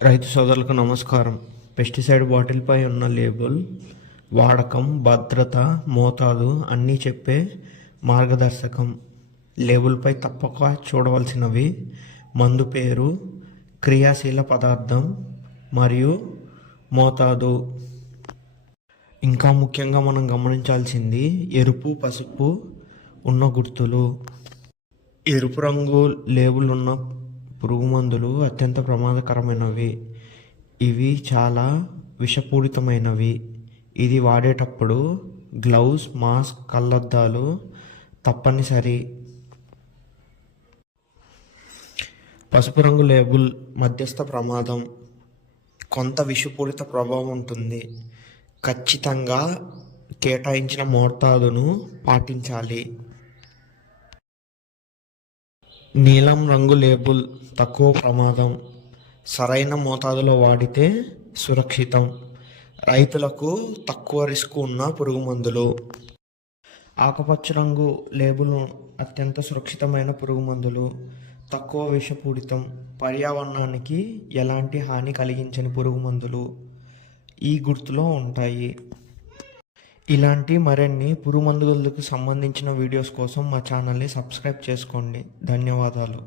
రైతు సోదరులకు నమస్కారం. పెస్టిసైడ్ బాటిల్పై ఉన్న లేబుల్ వాడకం, భద్రత, మోతాదు అన్నీ చెప్పే మార్గదర్శకం. లేబుల్పై తప్పక చూడవలసినవి: మందు పేరు, క్రియాశీల పదార్థం మరియు మోతాదు. ఇంకా ముఖ్యంగా మనం గమనించాల్సింది ఎరుపు, పసుపు ఉన్న గుర్తులు. ఎరుపు రంగు లేబుల్ ఉన్న పురుగు మందులు అత్యంత ప్రమాదకరమైనవి. ఇవి చాలా విషపూరితమైనవి. ఇది వాడేటప్పుడు గ్లౌస్, మాస్క్, కళ్ళద్దాలు తప్పనిసరి. పసుపు రంగు లేబుల్ మధ్యస్థ ప్రమాదం, కొంత విషపూరిత ప్రభావం ఉంటుంది. ఖచ్చితంగా కేటాయించిన మోతాదును పాటించాలి. నీలం రంగు లేబుల్ తక్కువ ప్రమాదం, సరైన మోతాదులో వాడితే సురక్షితం. రైతులకు తక్కువ రిస్క్ ఉన్న పురుగు మందులు. ఆకుపచ్చ రంగు లేబుల్ అత్యంత సురక్షితమైన పురుగు మందులు, తక్కువ విషపూరితం, పర్యావరణానికి ఎలాంటి హాని కలిగించని పురుగు మందులు ఈ గుర్తులో ఉంటాయి. ఇలాంటి మరిన్ని పురుగు మందులకు సంబంధించిన వీడియోస్ కోసం మా ఛానల్ని సబ్స్క్రైబ్ చేసుకోండి. ధన్యవాదాలు.